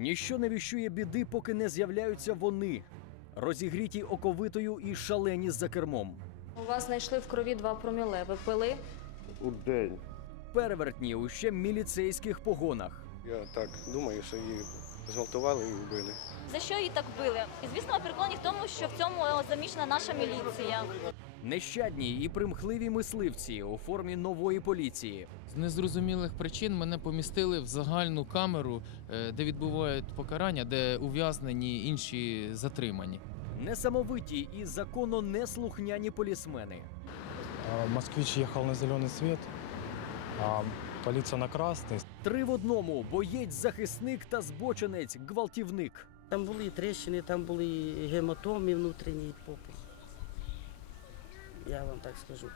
Ніщо не віщує біди, поки не з'являються вони, розігріті оковитою і шалені за кермом. У вас знайшли в крові два проміле. Ви пили? У день. Перевертні у ще міліцейських погонах. Я так думаю, що її зґвалтували і вбили. За що її так били? І звісно, ми переконані в тому, що в цьому е, замішана наша міліція. Нещадні і примхливі мисливці у формі нової поліції. З незрозумілих причин мене помістили в загальну камеру, е, де відбувають покарання, де ув'язнені інші затримані. Несамовиті і закононеслухняні полісмени. Москвич ехал на зеленый свет, а полиция на красный. Три в одному боєць, захисник та збоченець, гвалтівник. Там були і тріщини, там були гематоми внутрішні і попи Я вам так скажу.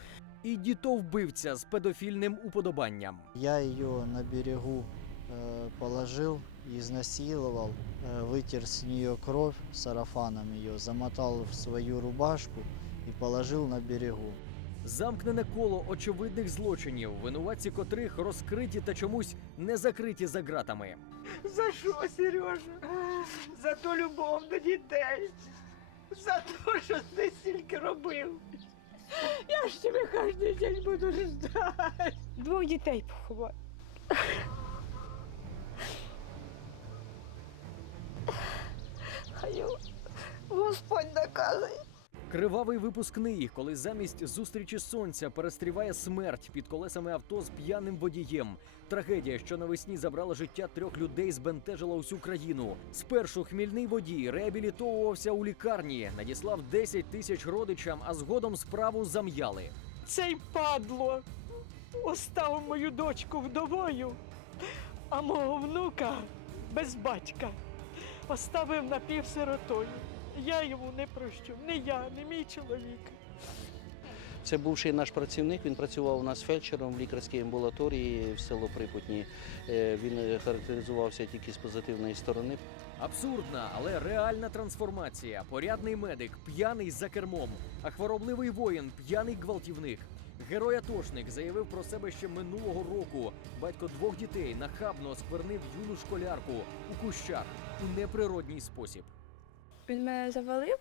І дітовбивця з педофільним уподобанням. Я ее на берегу э, положил, изнасиловал, э, вытер с нее кровь сарафаном ее, замотал в свою рубашку и положил на берегу. Замкнене коло очевидних злочинів, винуватці котрих розкриті та чомусь не закриті за ґратами. За що, Сережа? За ту любов до дітей. За те, що ти стільки робив. Я ж тебе кожен день буду ждати. Двох дітей поховати. Хай Господь наказує. Кривавий випускний, коли замість зустрічі сонця перестріває смерть під колесами авто з п'яним водієм. Трагедія, що навесні забрала життя трьох людей, збентежила усю країну. Спершу хмільний водій реабілітовувався у лікарні, надіслав 10 тисяч родичам, а згодом справу зам'яли. Цей падло оставив мою дочку вдовою, а мого внука без батька оставив напівсиротою. Я йому не прощу, не я, не мій чоловік. Це бувший наш працівник. Він працював у нас фельдшером в лікарській амбулаторії в село Припутні. Е, Він е, характеризувався тільки з позитивної сторони. Абсурдна, але реальна трансформація. Порядний медик, п'яний за кермом, а хворобливий воїн, п'яний гвалтівник. Герой атошник заявив про себе ще минулого року. Батько двох дітей нахабно осквернив юну школярку у кущах у неприродній спосіб. Він мене завалив,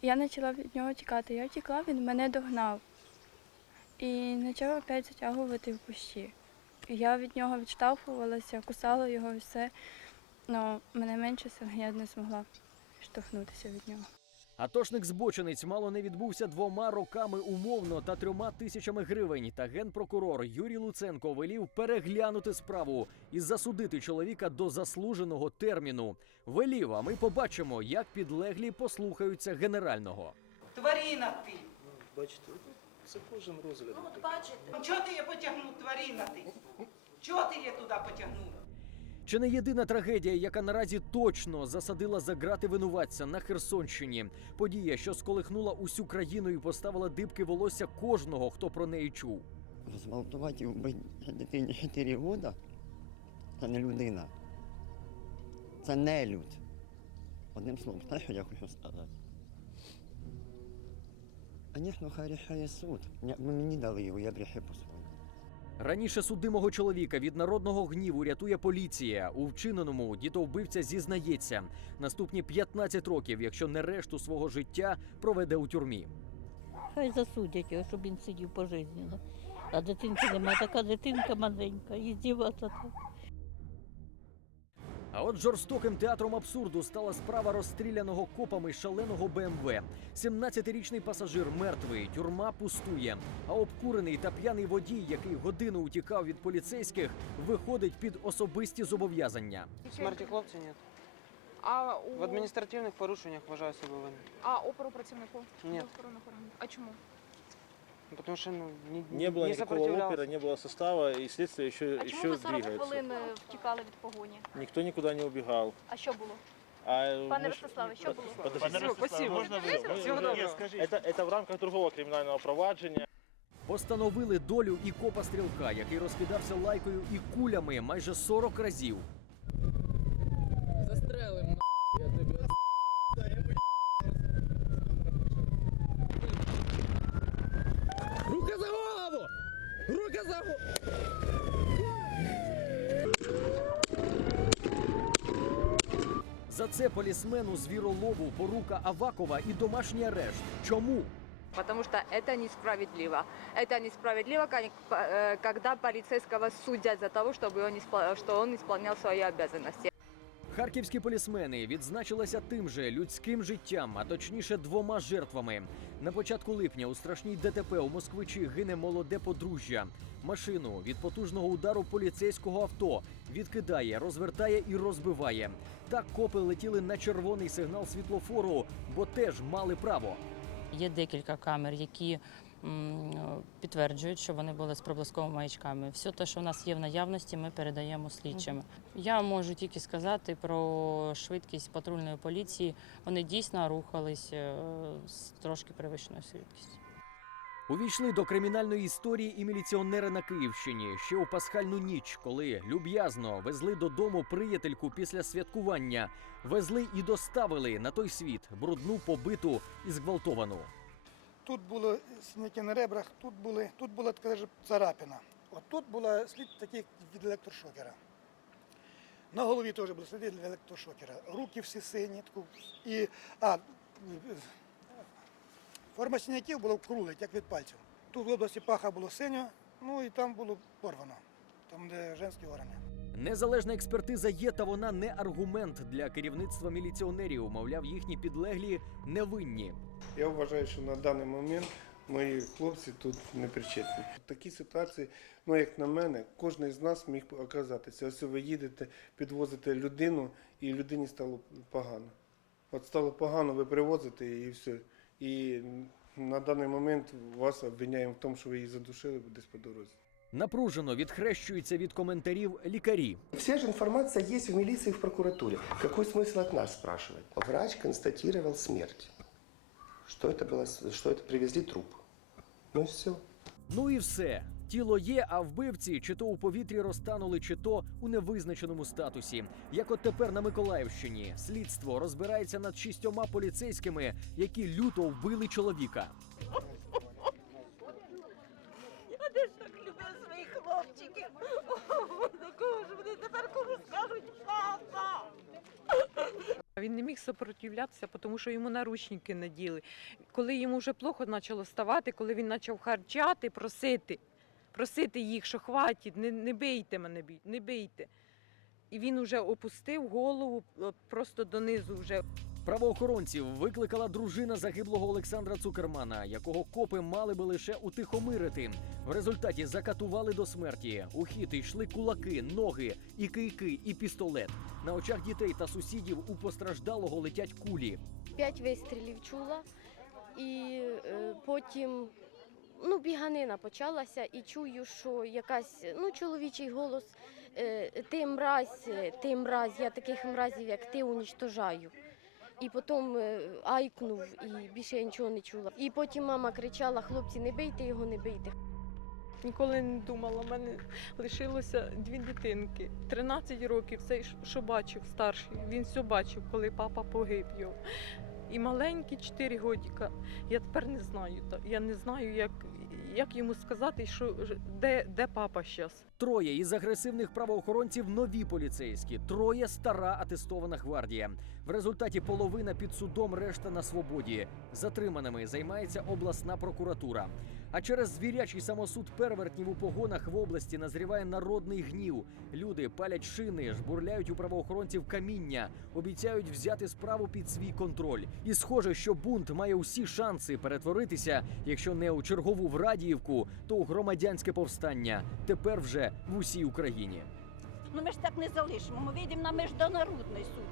і я почала від нього тікати. Я тікла, він мене догнав і почав опять затягувати в кущі. Я від нього відштовхувалася, кусала його і все. але мене менше сил, я не змогла штовхнутися від нього. Атошник збочинець мало не відбувся двома роками умовно та трьома тисячами гривень. Та генпрокурор Юрій Луценко велів переглянути справу і засудити чоловіка до заслуженого терміну. Велів, а ми побачимо, як підлеглі послухаються генерального. Тваріна ти. Бачите, це кожен розгляд. Чого ти її потягнув, тваріна ти? Чого ти її туди потягнув? Чи не єдина трагедія, яка наразі точно засадила за грати винуватця на Херсонщині? Подія, що сколихнула усю країну і поставила дибки волосся кожного, хто про неї чув. Зґвалтувати дитині 4 роки – це не людина. Це не люд. Одним словом, знаєш, я хочу сказати? Звісно, хай рішає суд. Ня- Мені дали його, я б рішив по-своєму. Раніше судимого чоловіка від народного гніву рятує поліція. У вчиненому дітовбивця зізнається. Наступні 15 років, якщо не решту свого життя, проведе у тюрмі. Хай засудять його, щоб він сидів пожизненно. А дитинки немає, така дитинка маленька, і здіватися так. А от жорстоким театром абсурду стала справа розстріляного копами шаленого БМВ. 17-річний пасажир мертвий, тюрма пустує. А обкурений та п'яний водій, який годину утікав від поліцейських, виходить під особисті зобов'язання. Смерті хлопця ні. А у В адміністративних порушеннях вважаю себе винним. а оперу працівнику? Ні. А чому? Ну, Тому що ну, ні, Не было не никакого сопротивлявся. опера, не было состава, и следствие еще, А еще чому ви 40 двигается. хвилин е, втікали від погоні? Никто никуда не убегал. А що було? А Пане мы ж- Ростиславе, що було? Подождите. Спасибо. Можно вы? Всего Вы- доброго. Это, это в рамках другого криминального провадження. Постановили долю і копа стрілка, який розкидався лайкою і кулями майже 40 разів. За це полісмену звіролову порука Авакова і домашній арешт. Чому? Потому что это несправедливо. Это несправедливо, кон- п- э, когда полицейского судят за того, чтобы он, испол- что он исполнял свои обязанности. Харківські полісмени відзначилися тим же людським життям, а точніше двома жертвами. На початку липня у страшній ДТП у Москвичі гине молоде подружжя. Машину від потужного удару поліцейського авто відкидає, розвертає і розбиває. Так копи летіли на червоний сигнал світлофору, бо теж мали право. Є декілька камер, які підтверджують, що вони були з проблисковими маячками. Все те, що в нас є в наявності, ми передаємо слідчим. Я можу тільки сказати про швидкість патрульної поліції. Вони дійсно рухались е, з трошки перевищеною швидкістю. Увійшли до кримінальної історії і міліціонери на Київщині ще у пасхальну ніч, коли люб'язно везли додому приятельку після святкування, везли і доставили на той світ брудну, побиту і зґвалтовану. Тут були синяки на ребрах, тут були, тут була така ж царапина. От тут була слід такий від електрошокера. На голові теж були сліди від електрошокера. Руки всі сині. Таку, і, а, форма синяків була крулить, як від пальців. Тут в області паха було синьо, ну і там було порвано, там де женські органи. Незалежна експертиза є, та вона не аргумент для керівництва міліціонерів. Мовляв, їхні підлеглі невинні. Я вважаю, що на даний момент мої хлопці тут не причетні. В такій ситуації, ну як на мене, кожен з нас міг оказатися. Ось ви їдете, підвозите людину, і людині стало погано. От стало погано, ви привозите її і все. І на даний момент вас обвиняємо в тому, що ви її задушили десь по дорозі. Напружено відхрещуються від коментарів лікарі. Вся же информация есть в милиции и в прокуратуре. Какой смысл от нас спрашивать? Врач констатировал смерть. Что это было? Что это привезли труп? Ну и все. Ну і все. Тіло є, а вбивці чи то у повітрі розтанули, чи то у невизначеному статусі. Як от тепер на Миколаївщині слідство розбирається над шістьома поліцейськими, які люто вбили чоловіка. Своїх хлопчиків. Такого ж вони тепер кому скажуть папа. Він не міг сопротивлятися, тому що йому наручники наділи. Коли йому вже плохо почало ставати, коли він почав харчати, просити, просити їх, що хватить, не, не бийте мене, не бийте. І він вже опустив голову просто донизу вже. Правоохоронців викликала дружина загиблого Олександра Цукермана, якого копи мали би лише утихомирити. В результаті закатували до смерті. У хід йшли кулаки, ноги, і кийки, і пістолет. На очах дітей та сусідів у постраждалого летять кулі. П'ять вистрілів чула, і е, потім ну, біганина почалася, і чую, що якась ну, чоловічий голос. е, Ти мразь, ти мразь, я таких мразів, як ти, унічтожаю. І потім е, айкнув і більше я нічого не чула. І потім мама кричала: хлопці, не бийте його, не бийте. Ніколи не думала, в мене лишилося дві дитинки. 13 років, цей що бачив старший. Він все бачив, коли папа погиб його. І маленькі 4 годіка. Я тепер не знаю. Я не знаю, як, як йому сказати, що, де, де папа зараз. Троє із агресивних правоохоронців нові поліцейські, троє стара атестована гвардія. В результаті половина під судом, решта на свободі. Затриманими займається обласна прокуратура. А через звірячий самосуд первертнів у погонах в області назріває народний гнів. Люди палять шини, жбурляють у правоохоронців каміння, обіцяють взяти справу під свій контроль. І схоже, що бунт має усі шанси перетворитися, якщо не у чергову Врадіївку, то у громадянське повстання. Тепер вже в усій Україні. Ну ми ж так не залишимо. Ми вийдемо на міжнародний суд.